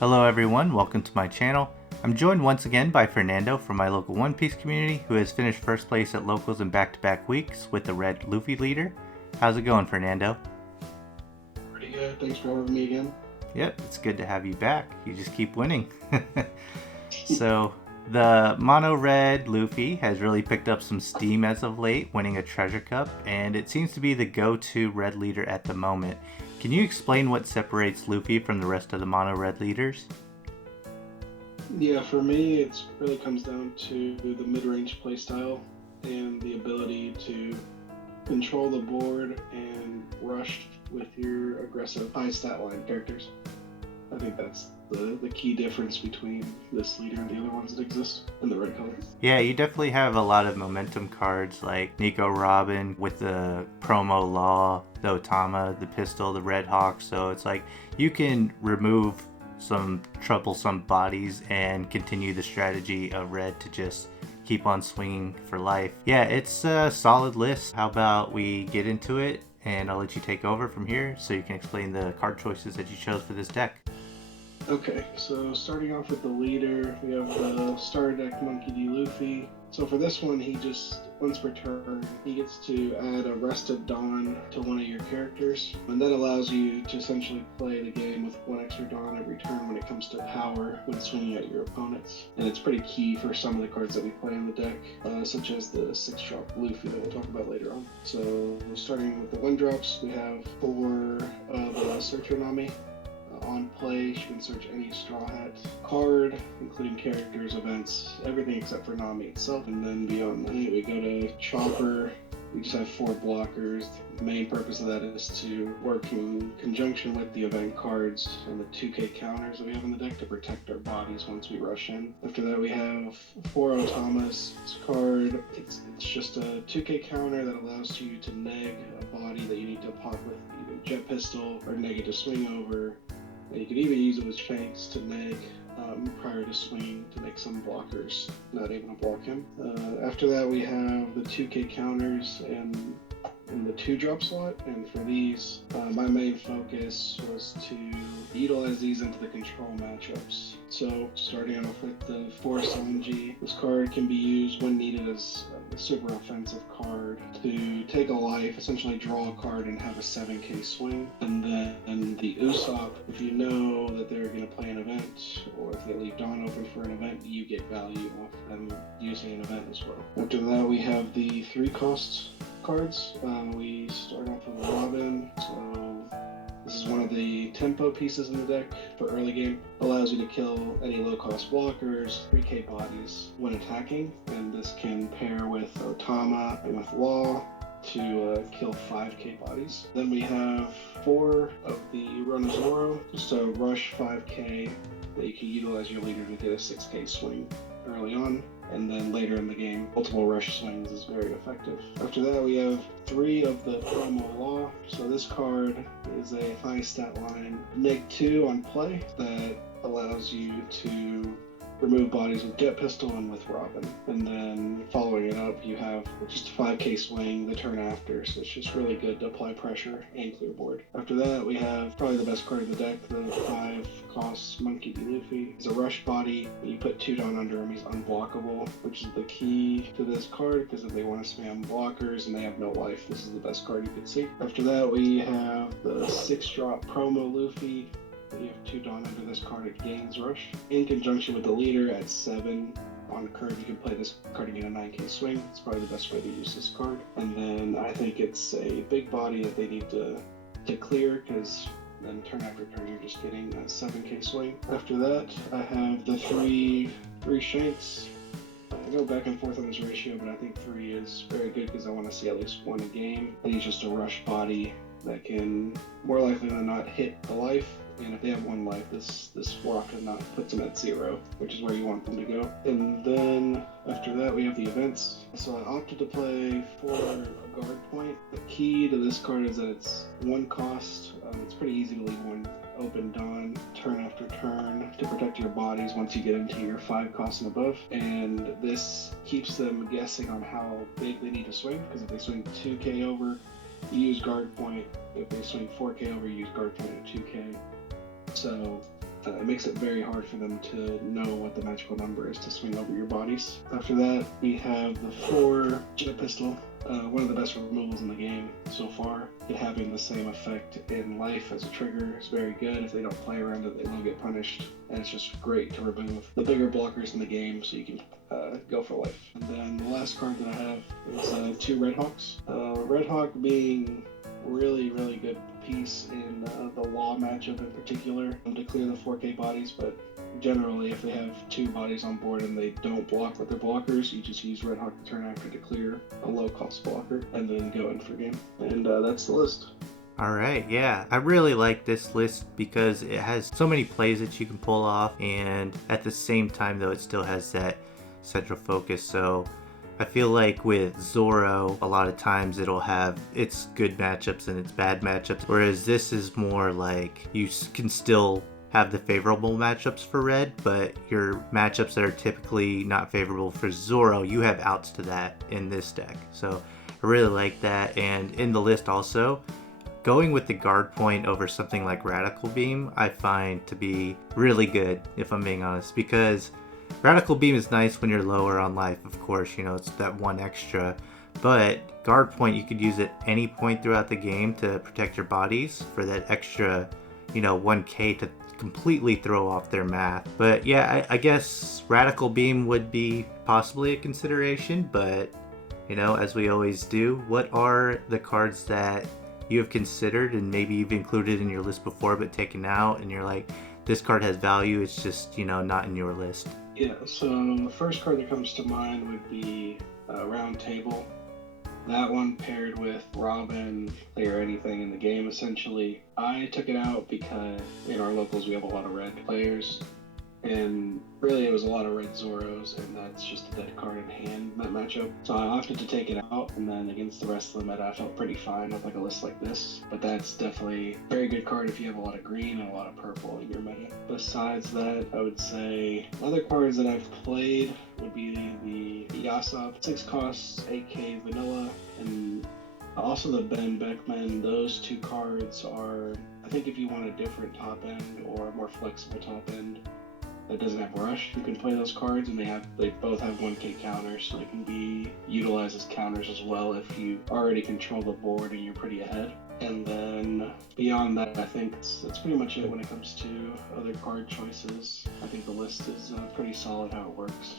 Hello everyone, welcome to my channel. I'm joined once again by Fernando from my local One Piece community, who has finished first place at locals in back-to-back weeks with the Red Luffy leader. How's it going, Fernando? Pretty good, thanks for having me again. Yep, it's good to have you back. You just keep winning. So, the Mono Red Luffy has really picked up some steam as of late, winning a treasure cup, and it seems to be the go-to red leader at the moment. Can you explain what separates Luffy from the rest of the Mono Red leaders? Yeah, for me, it really comes down to the mid-range playstyle and the ability to control the board and rush with your aggressive high stat line characters. I think that's the key difference between this leader and the other ones that exist in the red color. Yeah, you definitely have a lot of momentum cards like Nico Robin with the promo Law, the Otama, the pistol, the Red Hawk. So it's like you can remove some troublesome bodies and continue the strategy of red to just keep on swinging for life. Yeah, it's a solid list. How about we get into it and I'll let you take over from here so you can explain the card choices that you chose for this deck. Okay, so starting off with the leader, we have the starter deck Monkey D. Luffy. So for this one, he just, once per turn, he gets to add a Rested Dawn to one of your characters, and that allows you to essentially play the game with one extra Dawn every turn when it comes to power when swinging at your opponents. And it's pretty key for some of the cards that we play in the deck, such as the 6-drop Luffy that we'll talk about later on. So starting with the 1-drops, we have 4 of Searcher Nami. On play, she can search any Straw Hat card, including characters, events, everything except for Nami itself. And then beyond that, we go to Chopper. We just have 4 blockers. The main purpose of that is to work in conjunction with the event cards and the 2K counters that we have in the deck to protect our bodies once we rush in. After that, we have 4 Otamas. This card, it's just a 2K counter that allows you to neg a body that you need to pop with either Jet Pistol or negative swing over. You can even use it with Shanks to neg prior to swinging to make some blockers not able to block him. After that, we have the 2K counters and in the 2-drop slot, and for these, my main focus was to utilize these into the control matchups. So, starting off with the 4 Sanji, this card can be used when needed as a super offensive card to take a life, essentially draw a card and have a 7k swing. And then the Usopp, if you know that they're going to play an event, or if they leave Dawn open for an event, you get value off them using an event as well. After that, we have the 3-cost cards. We start off with Robin. So this is one of the tempo pieces in the deck for early game. Allows you to kill any low-cost blockers, 3k bodies when attacking, and this can pair with Otama and with Law to kill 5k bodies. Then we have 4 of the Ronozoro, just a rush 5k that you can utilize your leader to get a 6k swing early on. And then later in the game, multiple rush swings is very effective. After that, we have 3 of the promo Law. So this card is a high stat line neg 2 on play that allows you to remove bodies with Jet Pistol and with Robin. And then following it up, you have just a 5k swing the turn after, so it's just really good to apply pressure and clear board. After that, we have probably the best card in the deck, the 5-cost Monkey D. Luffy. He's a rush body. You put 2 down under him, he's unblockable, which is the key to this card, because if they want to spam blockers and they have no life, this is the best card you could see. After that, we have the 6-drop promo Luffy. You have 2 Dawn under this card, it gains rush. In conjunction with the leader at 7 on curve, you can play this card to get a 9k swing. It's probably the best way to use this card. And then I think it's a big body that they need to clear, because then turn after turn you're just getting a 7k swing. After that, I have the 3 Shanks. I go back and forth on this ratio, but I think 3 is very good because I want to see at least 1 a game. And he's just a rush body that can more likely than not hit a life. And if they have 1 life, this 4 often not puts them at 0, which is where you want them to go. And then after that, we have the events. So I opted to play for a guard point. The key to this card is that it's 1 cost. It's pretty easy to leave 1 open Dawn turn after turn to protect your bodies once you get into your 5 costs and above. And this keeps them guessing on how big they need to swing, because if they swing 2k over, you use guard point. If they swing 4k over, you use guard point at 2k. So it makes it very hard for them to know what the magical number is to swing over your bodies. After that, we have the 4 Jet Pistol. One of the best removals in the game so far. It having the same effect in life as a trigger is very good. If they don't play around it, they will get punished. And it's just great to remove the bigger blockers in the game so you can go for life. And then the last card that I have is 2 Red Hawks. Red Hawk being really good piece in the law matchup in particular to clear the 4K bodies, but generally if they have 2 bodies on board and they don't block with their blockers, you just use Red Hawk the turn after to clear a low cost blocker and then go in for game. And that's the list. Alright, yeah. I really like this list because it has so many plays that you can pull off, and at the same time though it still has that central focus. So I feel like with Zoro, a lot of times it'll have its good matchups and its bad matchups, whereas this is more like you can still have the favorable matchups for Red, but your matchups that are typically not favorable for Zoro, you have outs to that in this deck. So I really like that. And in the list also, going with the guard point over something like Radical Beam, I find to be really good, if I'm being honest, because Radical Beam is nice when you're lower on life, of course, you know, it's that 1 extra, but guard point, you could use at any point throughout the game to protect your bodies for that extra, you know, 1k to completely throw off their math. But yeah, I guess Radical Beam would be possibly a consideration, but, you know, as we always do, what are the cards that you have considered and maybe you've included in your list before but taken out and you're like, this card has value, it's just, you know, not in your list? Yeah, so the first card that comes to mind would be Round Table. That one paired with Robin, Clear Anything in the game, essentially. I took it out because in our locals we have a lot of red players, and really it was a lot of red Zoros, and that's just a dead card in hand in that matchup. So I opted to take it out, and then against the rest of the meta I felt pretty fine with like a list like this. But that's definitely a very good card if you have a lot of green and a lot of purple in your meta. Besides that, I would say other cards that I've played would be the Yasop, 6 costs, 8k vanilla, and also the Ben Beckman. Those 2 cards are, I think if you want a different top end or a more flexible top end that doesn't have rush, you can play those cards, and they both have 1k counters, so they can be utilized as counters as well if you already control the board and you're pretty ahead. And then beyond that, I think that's pretty much it when it comes to other card choices. I think the list is pretty solid how it works.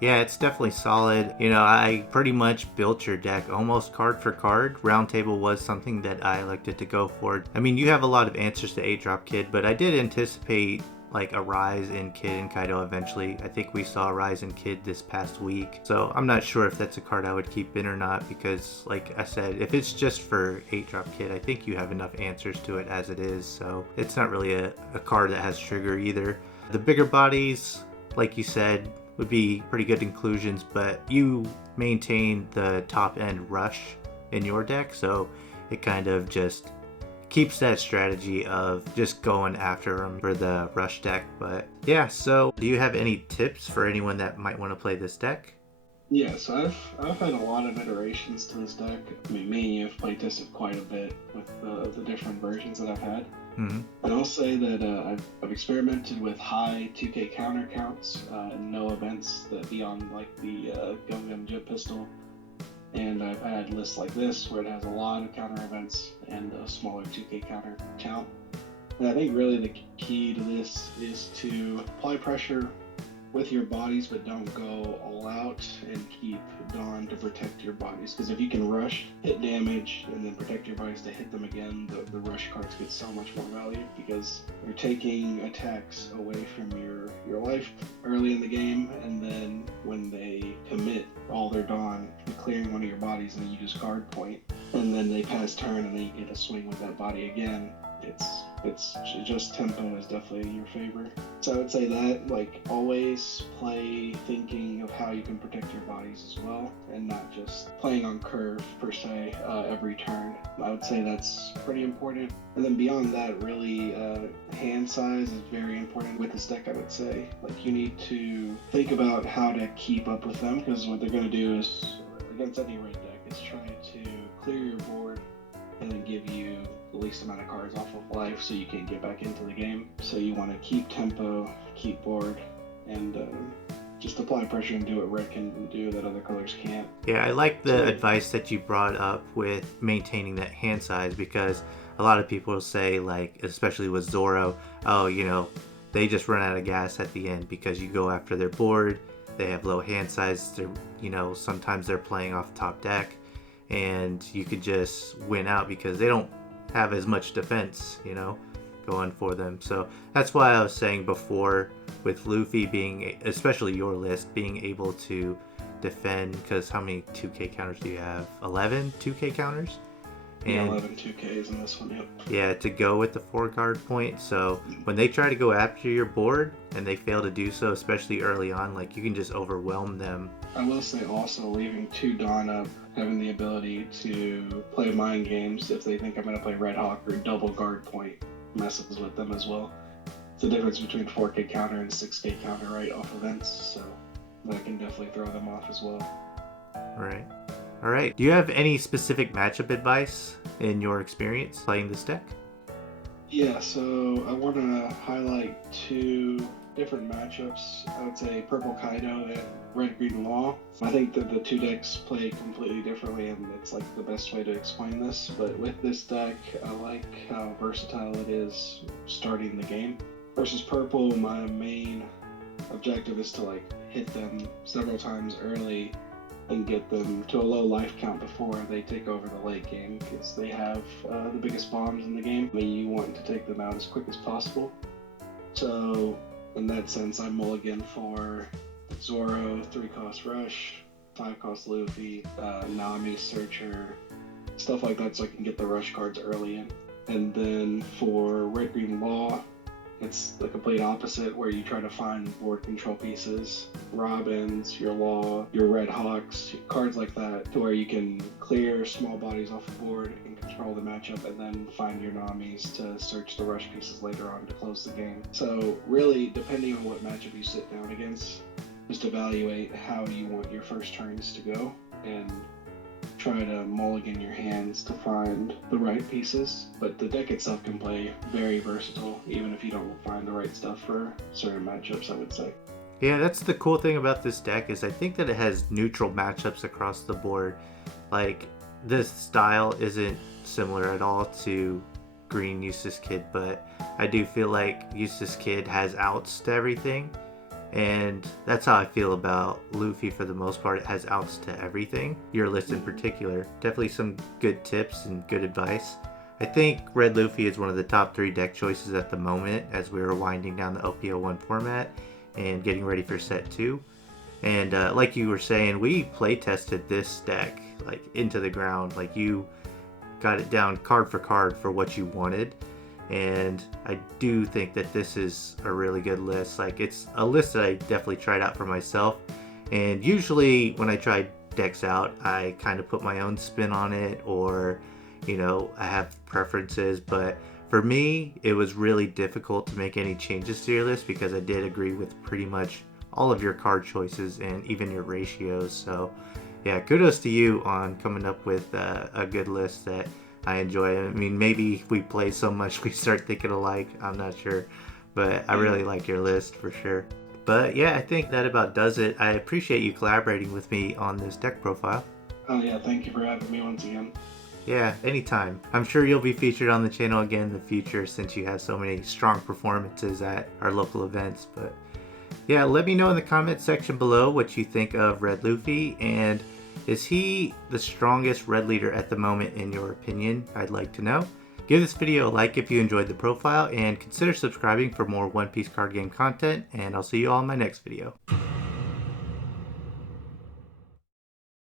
Yeah, it's definitely solid. You know, I pretty much built your deck almost card for card. Round Table was something that I elected to go for. I mean, you have a lot of answers to 8-drop Kid, but I did anticipate like a rise in Kid and Kaido eventually. I think we saw a rise in Kid this past week. So I'm not sure if that's a card I would keep in or not, because like I said, if it's just for 8-drop Kid, I think you have enough answers to it as it is. So it's not really a card that has trigger either. The bigger bodies, like you said, would be pretty good inclusions, but you maintain the top end rush in your deck, so it kind of just keeps that strategy of just going after them for the rush deck. But yeah, so do you have any tips for anyone that might want to play this deck? Yeah, so I've had a lot of iterations to this deck. I mean, me and you have played tested quite a bit with the different versions that I've had. Mm-hmm. And I'll say that I've experimented with high 2k counter counts and no events that beyond like the Gum Jet Pistol. And I've had lists like this where it has a lot of counter events and a smaller 2k counter count. And I think really the key to this is to apply pressure with your bodies, but don't go all out, and keep Dawn to protect your bodies. Because if you can rush, hit damage, and then protect your bodies to hit them again, the rush cards get so much more value, because you're taking attacks away from your life early in the game, and then when they commit all their Dawn, you're clearing one of your bodies, and then you just guard point, and then they pass turn, and then you get a swing with that body again. It's just tempo is definitely in your favor. So I would say that, like, always play thinking of how you can protect your bodies as well, and not just playing on curve per se every turn. I would say that's pretty important. And then beyond that, really, hand size is very important with this deck, I would say. Like, you need to think about how to keep up with them, because what they're going to do is, against any red deck, is try to clear your board and then give you the least amount of cards off of life so you can't get back into the game. So you want to keep tempo, keep board, and just apply pressure and do what red can do that other colors can't. Yeah, I like the advice that you brought up with maintaining that hand size, because a lot of people say, like, especially with Zoro, oh, you know, they just run out of gas at the end because you go after their board, they have low hand size, they're, you know, sometimes they're playing off top deck, and you could just win out because they don't have as much defense, you know, going for them. So that's why I was saying before, with Luffy being, especially your list, being able to defend, because how many 2K counters do you have? 11 2K counters? And, yeah, 11 2Ks in this one, yep. Yeah, to go with the 4 guard point. So when they try to go after your board and they fail to do so, especially early on, like, you can just overwhelm them. I will say also, leaving 2 Dawn up, having the ability to play mind games if they think I'm going to play Red Hawk or double guard point messes with them as well. It's the difference between 4K counter and 6K counter right off events, so that can definitely throw them off as well. Right. All right. Do you have any specific matchup advice in your experience playing this deck? Yeah, so I want to highlight 2 different matchups. I would say Purple Kaido and Red Green Law. I think that the 2 decks play completely differently, and it's like the best way to explain this. But with this deck, I like how versatile it is starting the game. Versus Purple, my main objective is to like hit them several times early and get them to a low life count before they take over the late game, because they have the biggest bombs in the game and you want to take them out as quick as possible. So in that sense, I mulligan for Zoro, 3-cost Rush, 5-cost Luffy, Nami, Searcher, stuff like that, so I can get the Rush cards early in. And then for Red Green Law, it's the complete opposite, where you try to find board control pieces, Robins, your Law, your Red Hawks, cards like that, to where you can clear small bodies off the board and control the matchup, and then find your Namis to search the rush pieces later on to close the game. So really, depending on what matchup you sit down against, just evaluate how you want your first turns to go, and try to mulligan your hands to find the right pieces. But the deck itself can play very versatile, even if you don't find the right stuff for certain matchups, I would say. Yeah, that's the cool thing about this deck, is I think that it has neutral matchups across the board. Like, this style isn't similar at all to Green Eustace Kid, but I do feel like Eustace Kid has outs to everything. And that's how I feel about Luffy for the most part. It has outs to everything. Your list in particular. Definitely some good tips and good advice. I think Red Luffy is one of the top 3 deck choices at the moment, as we were winding down the OP-01 format and getting ready for set 2. And like you were saying, we play tested this deck like into the ground. Like, you got it down card for card for what you wanted. And I do think that this is a really good list. Like, it's a list that I definitely tried out for myself. And usually when I try decks out, I kind of put my own spin on it, or, you know, I have preferences. But for me, it was really difficult to make any changes to your list, because I did agree with pretty much all of your card choices and even your ratios. So yeah, kudos to you on coming up with a good list that I enjoy. I mean, maybe if we play so much we start thinking alike, I'm not sure, but I really like your list for sure. But yeah, I think that about does it. I appreciate you collaborating with me on this deck profile. Oh yeah, thank you for having me once again. Yeah, anytime. I'm sure you'll be featured on the channel again in the future, since you have so many strong performances at our local events. But yeah, let me know in the comment section below what you think of Red Luffy, and is he the strongest red leader at the moment in your opinion? I'd like to know. Give this video a like if you enjoyed the profile, and consider subscribing for more One Piece card game content, and I'll see you all in my next video.